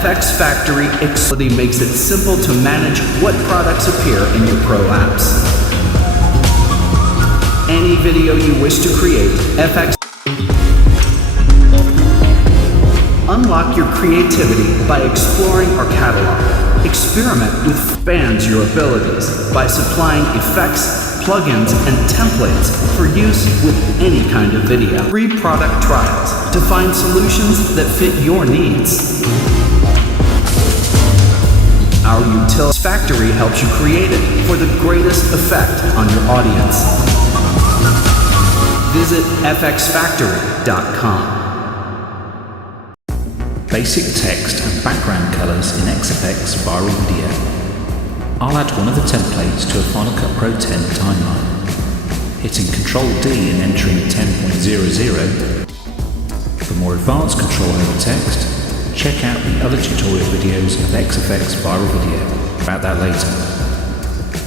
FxFactory makes it simple to manage what products appear in your Pro apps. Any video you wish to create, Unlock your creativity by exploring our catalog. Experiment with expands your abilities by supplying effects, plugins, and templates for use with any kind of video. Free product trials to find solutions that fit your needs. Our Utility Factory helps you create it for the greatest effect on your audience. Visit FxFactory.com. Basic text and background colors in FxFX viral video. I'll add one of the templates to a Final Cut Pro 10 timeline. Hitting Ctrl D and entering 10.00. For more advanced control over text, check out the other tutorial videos of FxFX viral video. About that later.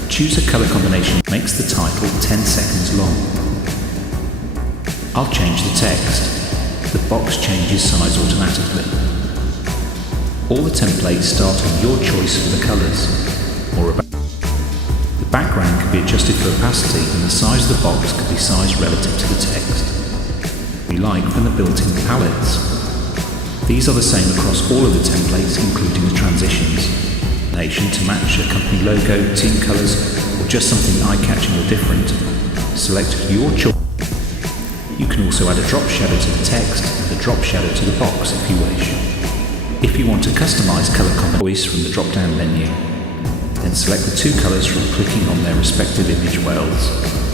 Choose a color combination that makes the title 10 seconds long. I'll change the text. The box changes size automatically. All the templates start on your choice for the colors. The background can be adjusted for opacity and the size of the box can be sized relative to the text. We like from the built-in palettes. These are the same across all of the templates, including the transitions. Nation to match a company logo, team colors, or just something eye-catching or different. Select your choice. You can also add a drop shadow to the text and a drop shadow to the box if you wish. If you want to customize color combinations from the drop-down menu, then select the two colors from clicking on their respective image wells.